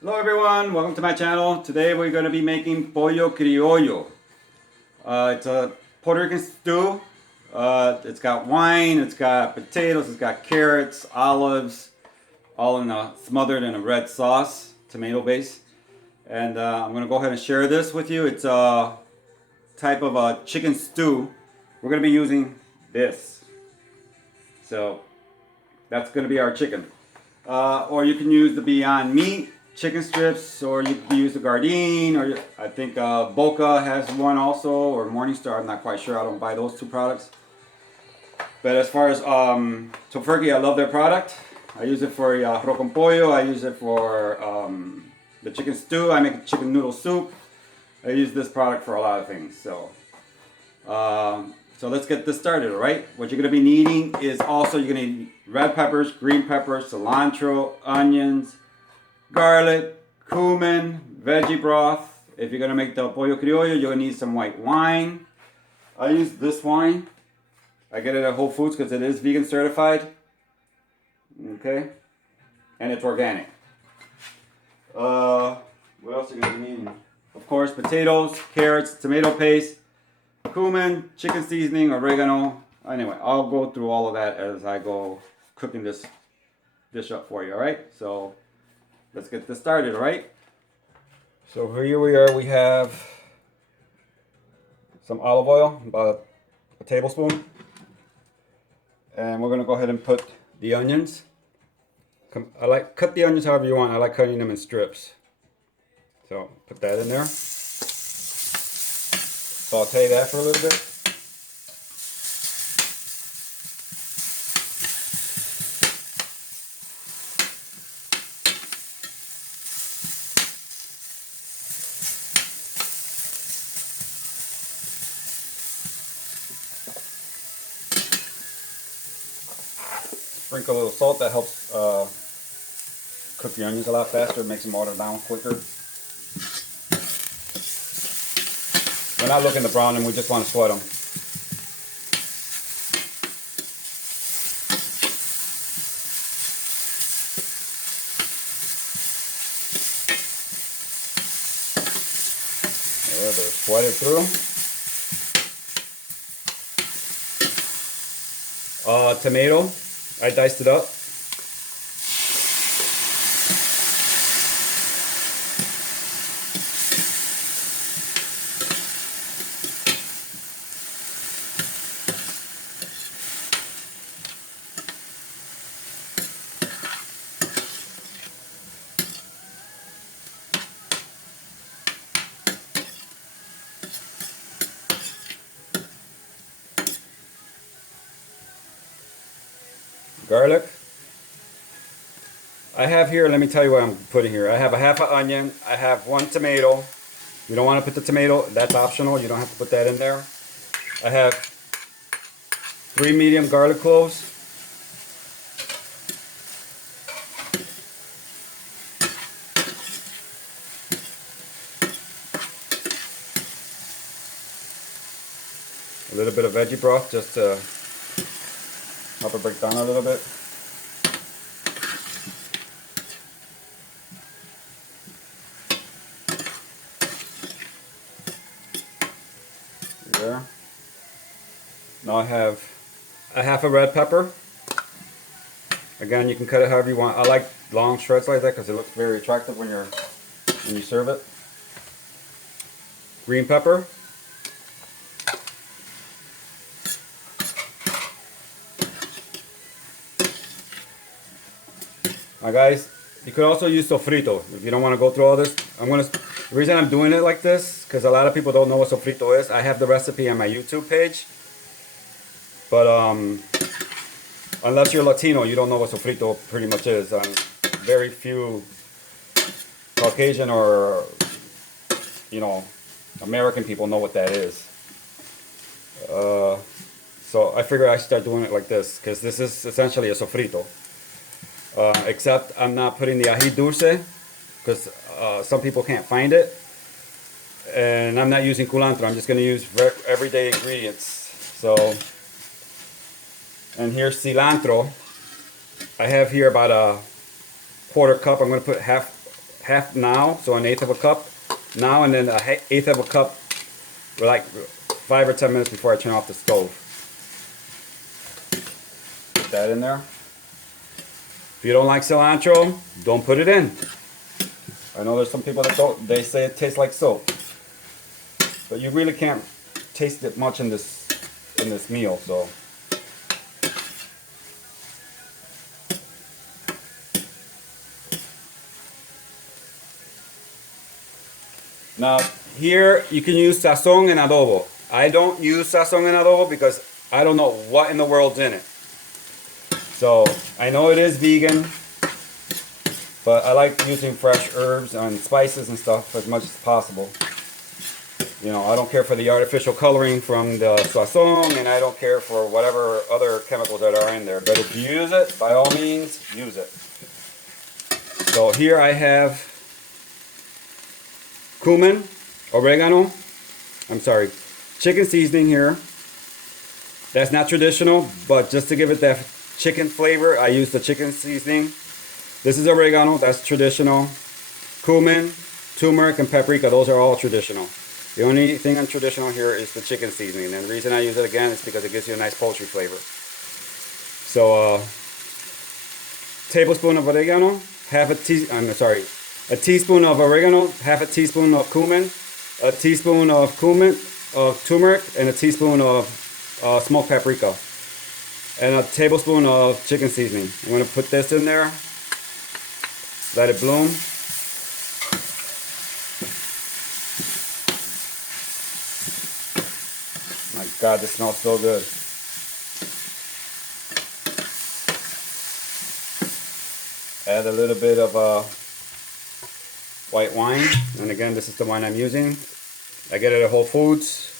Hello everyone, welcome to my channel. Today we're going to be making Pollo Criollo. It's a Puerto Rican stew. It's got wine, it's got potatoes, it's got carrots, olives, all smothered in a red sauce, tomato base. And I'm going to go ahead and share this with you. It's a type of a chicken stew. We're going to be using this. So that's going to be our chicken. Or you can use the Beyond Meat chicken strips, or you can use the Gardein, or I think Boca has one also, or Morningstar. I'm not quite sure. I don't buy those two products. But as far as Tofurky, I love their product. I use it for arroz con pollo. I use it for the chicken stew. I make a chicken noodle soup. I use this product for a lot of things. So let's get this started, all right? What you're gonna be needing is also, you're gonna need red peppers, green peppers, cilantro, onions, garlic, cumin, veggie broth. If you're gonna make the Pollo Criollo, you're gonna need some white wine. I use this wine. I get it at Whole Foods because it is vegan certified. Okay? And it's organic. What else are you gonna be needing? Of course, potatoes, carrots, tomato paste, cumin, chicken seasoning, oregano. Anyway, I'll go through all of that as I go cooking this dish up for you, alright? So let's get this started, alright? So here we are, we have some olive oil, about a tablespoon. And we're gonna go ahead and put the onions. Cut the onions however you want. I like cutting them in strips. So put that in there. Saute that for a little bit. Sprinkle a little salt. That helps cook the onions a lot faster. It makes them water down quicker. We're not looking to brown them, we just want to sweat them. There, they're sweated through. Tomato, I diced it up. Garlic. I have here, let me tell you what I'm putting here. I have a half an onion. I have one tomato. You don't want to put the tomato, that's optional. You don't have to put that in there. I have 3 medium garlic cloves. A little bit of veggie broth just to help it break down a little bit. There. Now I have a half a red pepper. Again, you can cut it however you want. I like long shreds like that because it looks very attractive when you serve it. Green pepper. Now guys, you could also use sofrito if you don't want to go through all this. The reason I'm doing it like this, because a lot of people don't know what sofrito is. I have the recipe on my YouTube page. But unless you're Latino, you don't know what sofrito pretty much is. Very few Caucasian or, American people know what that is. So I figured I should start doing it like this, because this is essentially a sofrito. Except I'm not putting the ají dulce, because some people can't find it. And I'm not using cilantro, I'm just going to use everyday ingredients. So, and here's cilantro. I have here about a quarter cup. I'm going to put half half now, so 1/8 of a cup now, and then 1/8 of a cup like 5 or 10 minutes before I turn off the stove. Put that in there. If you don't like cilantro, don't put it in. I know there's some people that don't. They say it tastes like soap, but you really can't taste it much in this meal. So now here you can use sazon and adobo. I don't use sazon and adobo because I don't know what in the world's in it. So I know it is vegan, but I like using fresh herbs and spices and stuff as much as possible. You know, I don't care for the artificial coloring from the sazon, and I don't care for whatever other chemicals that are in there. But if you use it, by all means, use it. So here I have cumin, oregano, chicken seasoning here. That's not traditional, but just to give it that chicken flavor, I use the chicken seasoning. This is oregano, that's traditional. Cumin, turmeric, and paprika, those are all traditional. The only thing untraditional here is the chicken seasoning, and the reason I use it again is because it gives you a nice poultry flavor. So, tablespoon of oregano, a teaspoon of oregano, half a teaspoon of cumin, a teaspoon of turmeric, and a teaspoon of smoked paprika, and a tablespoon of chicken seasoning. I'm going to put this in there, let it bloom. My God, this smells so good. Add a little bit of white wine, and again, this is the wine I'm using. I get it at Whole Foods,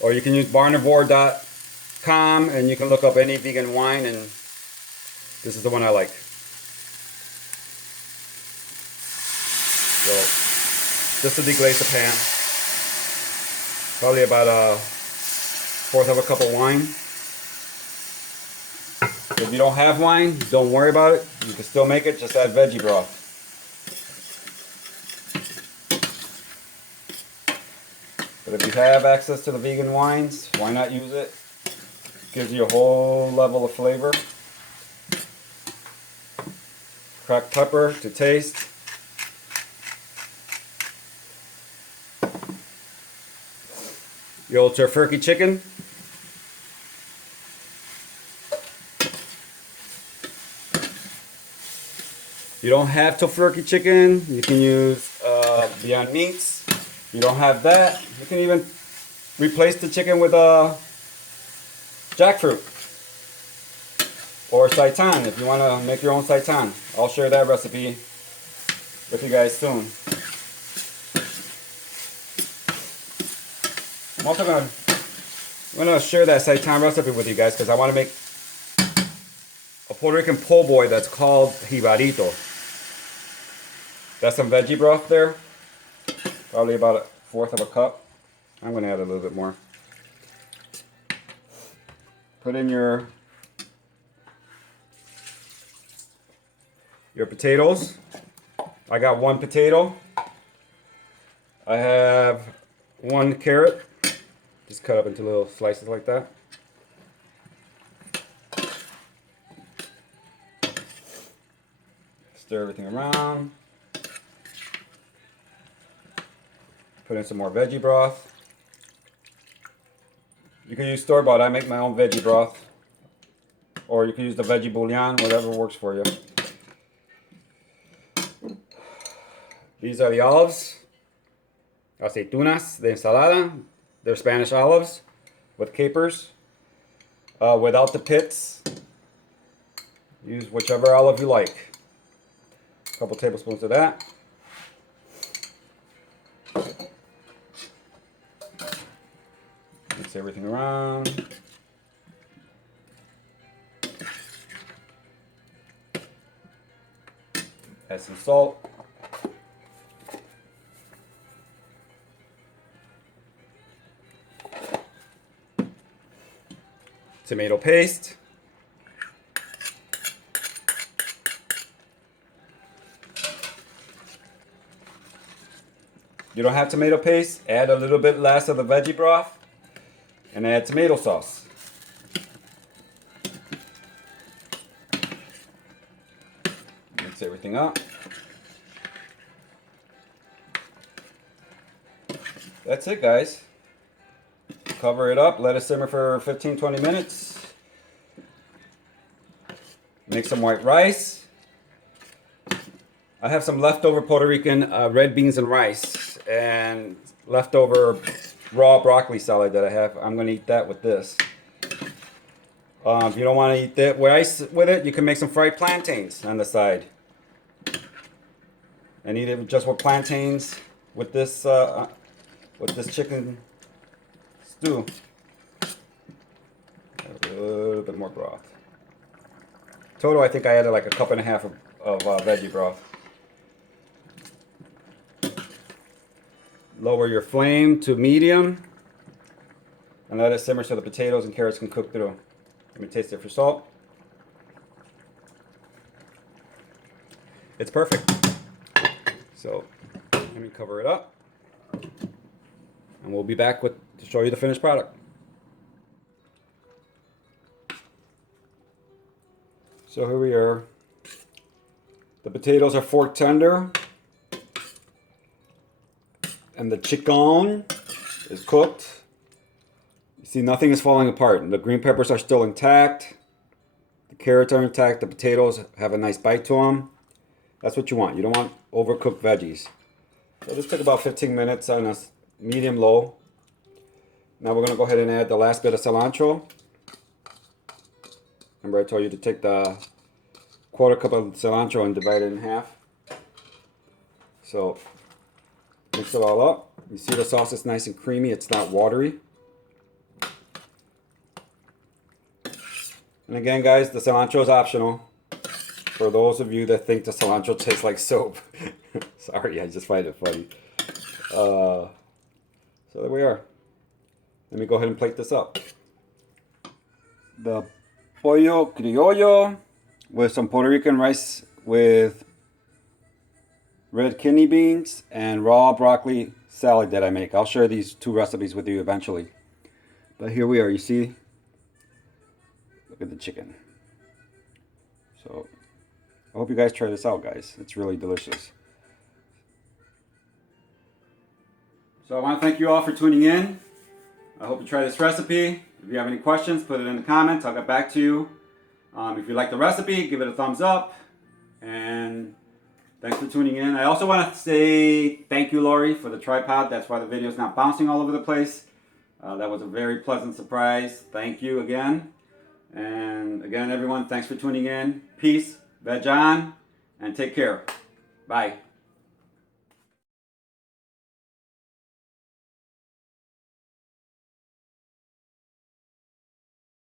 or you can use barnivore.com and you can look up any vegan wine, and this is the one I like. So, just to deglaze the pan, probably about 1/4 of a cup of wine. If you don't have wine, don't worry about it. You can still make it, just add veggie broth. But if you have access to the vegan wines, why not use it? Gives you a whole level of flavor. Cracked pepper to taste. Your old Tofurky chicken. If you don't have Tofurky chicken, you can use Beyond Meats. If you don't have that, you can even replace the chicken with jackfruit or seitan if you want to make your own seitan. I'll share that recipe with you guys soon. I'm also going to share that seitan recipe with you guys because I want to make a Puerto Rican po' boy that's called jibarito. That's some veggie broth there. Probably about 1/4 of a cup. I'm going to add a little bit more. Put in your potatoes. I got 1 potato. I have 1 carrot. Just cut up into little slices like that. Stir everything around. Put in some more veggie broth. You can use store-bought. I make my own veggie broth. Or you can use the veggie bouillon, whatever works for you. These are the olives. Aceitunas de ensalada. They're Spanish olives with capers. Without the pits. Use whichever olive you like. A couple tablespoons of that. Mix everything around. Add some salt. Tomato paste. you don't have tomato paste, add a little bit less of the veggie broth and add tomato sauce. Mix everything up. That's it, guys. Cover it up, let it simmer for 15-20 minutes. Make some white rice. I have some leftover Puerto Rican red beans and rice and leftover raw broccoli salad that I have. I'm going to eat that with this. If you don't want to eat that rice with it, you can make some fried plantains on the side. And eat it just with plantains with this chicken stew. A little bit more broth. Total, I think I added like a cup and a half of veggie broth. Lower your flame to medium and let it simmer so the potatoes and carrots can cook through. Let me taste it for salt. It's perfect. So let me cover it up and we'll be back to show you the finished product. So here we are. The potatoes are fork tender. And the chicken is cooked. You see, nothing is falling apart. The green peppers are still intact. The carrots are intact. The potatoes have a nice bite to them. That's what you want. You don't want overcooked veggies. So this took about 15 minutes on a medium-low. Now we're going to go ahead and add the last bit of cilantro. Remember I told you to take the quarter cup of cilantro and divide it in half. So mix it all up. You see the sauce is nice and creamy. It's not watery. And again, guys, the cilantro is optional. For those of you that think the cilantro tastes like soap. Sorry, I just find it funny. So there we are. Let me go ahead and plate this up. The Pollo Criollo with some Puerto Rican rice with red kidney beans and raw broccoli salad that I make. I'll share these two recipes with you eventually. But here we are, you see? Look at the chicken. So, I hope you guys try this out, guys. It's really delicious. So I want to thank you all for tuning in. I hope you try this recipe. If you have any questions, put it in the comments. I'll get back to you. If you like the recipe, give it a thumbs up. And thanks for tuning in. I also want to say thank you, Lori, for the tripod. That's why the video is not bouncing all over the place. That was a very pleasant surprise. Thank you again. And again, everyone, thanks for tuning in. Peace, veg on, and take care. Bye.